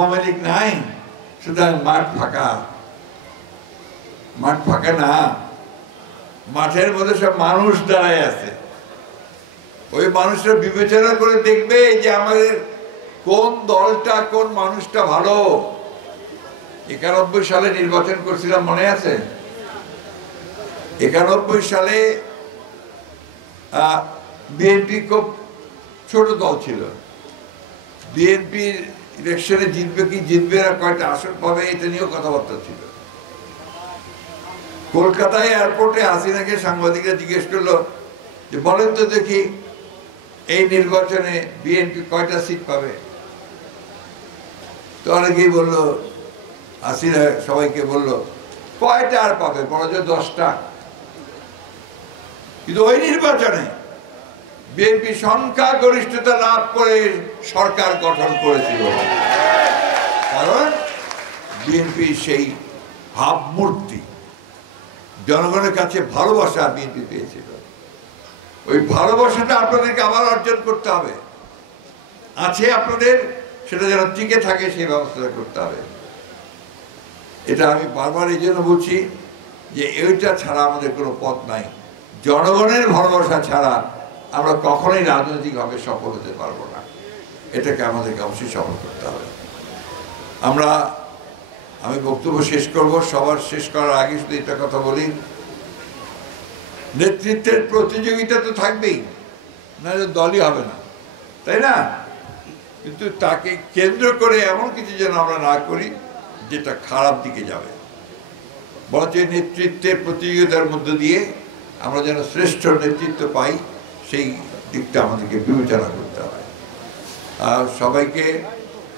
মালিক নাই, সুতরাং মাঠ ফাঁকা না, মাঠের মধ্যে সব মানুষ দাঁড়ায় আছে। ওই মানুষরা বিবেচনা করে দেখবে যে আমাদের কোন দলটা কোন মানুষটা ভালো। 91 সালে নির্বাচন করছিলাম, মনে আছে? 91 সালে বিএনপি খুব ছোট দল ছিল। বিএনপির ইলেকশনে জিতবে কি জিতবে না, কয়টা আসন পাবে, এটা নিয়েও কথাবার্তা ছিল। কলকাতায় এয়ারপোর্টে হাসিনাকে সাংবাদিকরা জিজ্ঞেস করলো যে বলেন তো দেখি এই নির্বাচনে বিএনপি কয়টা সিট পাবে। তো অনেকেই বললো, হাসিনা সবাইকে বললো কয়টা আর পাবে, বড় জোর 10টা। কিন্তু ওই নির্বাচনে বিএনপি সংখ্যাগরিষ্ঠতা লাভ করে সরকার গঠন করেছিল, কারণ বিএনপি সেই ভাবমূর্তি, জনগণের কাছে ভালোবাসা বিএনপি পেয়েছিল। ওই ভালোবাসাটা আপনাদেরকে আবার অর্জন করতে হবে, আছে আপনাদের, সেটা যেন টিকে থাকে সেই ব্যবস্থা করতে হবে। এটা আমি বারবার এই জন্য বলছি যে এইটা ছাড়া আমাদের কোনো পথ নাই। জনগণের ভালোবাসা ছাড়া আমরা কখনোই রাজনৈতিকভাবে সফল হতে পারবো না। এটাকে আমাদেরকে অবশ্যই সফল করতে হবে। আমি বক্তব্য শেষ করব, সবার শেষ করার আগে শুধু একটা কথা বলি, নেতৃত্বের প্রতিযোগিতা তো থাকবেই, না দলই হবে না, তাই না? কিন্তু তাকে কেন্দ্র করে এমন কিছু যেন আমরা না করি যেটা খারাপ দিকে যাবে। বরঞ্চ নেতৃত্বের প্রতিযোগিতার মধ্য দিয়ে আমরা যেন শ্রেষ্ঠ নেতৃত্ব পাই, সেই দিকটা আমাদেরকে বিবেচনা করতে হয়। আর সবাইকে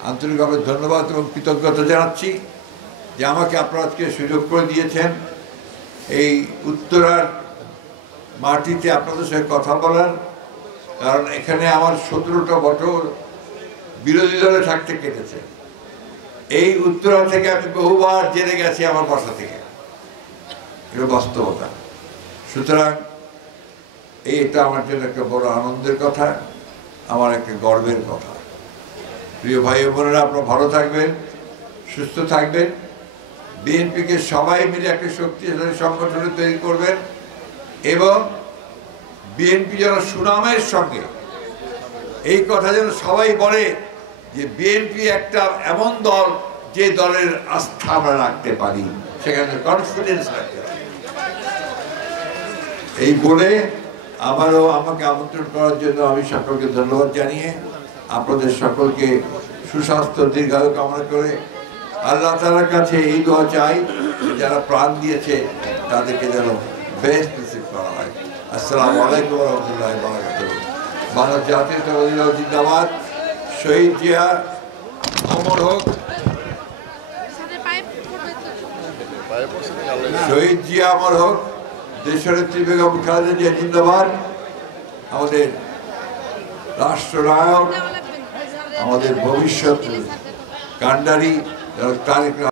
আন্তরিকভাবে ধন্যবাদ এবং কৃতজ্ঞতা জানাচ্ছি যে আমাকে আপনারা আজকে সুযোগ করে দিয়েছেন এই উত্তরার মাটিতে আপনাদের সঙ্গে কথা বলার। কারণ এখানে আমার 17টা বছর বিরোধী দলে থাকতে কেটেছে। এই উত্তরা থেকে আমি বহুবার জেনে গেছি আমার বাসা থেকে, এটা বাস্তবতা। সুতরাং এটা আমার জন্য একটা বড় আনন্দের কথা, আমার একটা গর্বের কথা। প্রিয় ভাই বোনেরা, আপনারা ভালো থাকবেন, সুস্থ থাকবেন। বিএনপিকে সবাই মিলে একটা শক্তিশালী সংগঠনে তৈরি করবেন এবং বিএনপি যেন সুনামের সঙ্গে, এই কথা যেন সবাই বলে যে বিএনপি একটা এমন দল যে দলের আস্থা আমরা রাখতে পারি, সেখানে কনফিডেন্স রাখতে পারি। এই বলে আমাকে আমন্ত্রণ করার জন্য আমি সকলকে ধন্যবাদ জানিয়ে আপনাদের সকলকে সুস্বাস্থ্য দীর্ঘায়ু কামনা করে আল্লাহ তাআলার কাছে এই দোয়া চাই, যারা প্রাণ দিয়েছে তাদেরকে যেন বেস্ট রিসিভ করা হয়। আসসালামু আলাইকুম ওয়া রাহমাতুল্লাহি ওয়া বারাকাতুহু। বাংলাদেশ জাতীয়তাবাদী দল জিন্দাবাদ। শহীদ জিয়া অমর হোক, শহীদ জিয়া অমর হোক, দেশনেত্রী বেগম খালেদা জিয়া জিন্দাবাদ। আমাদের রাষ্ট্রনায়ক, আমাদের ভবিষ্যৎ কান্ডারি তারেক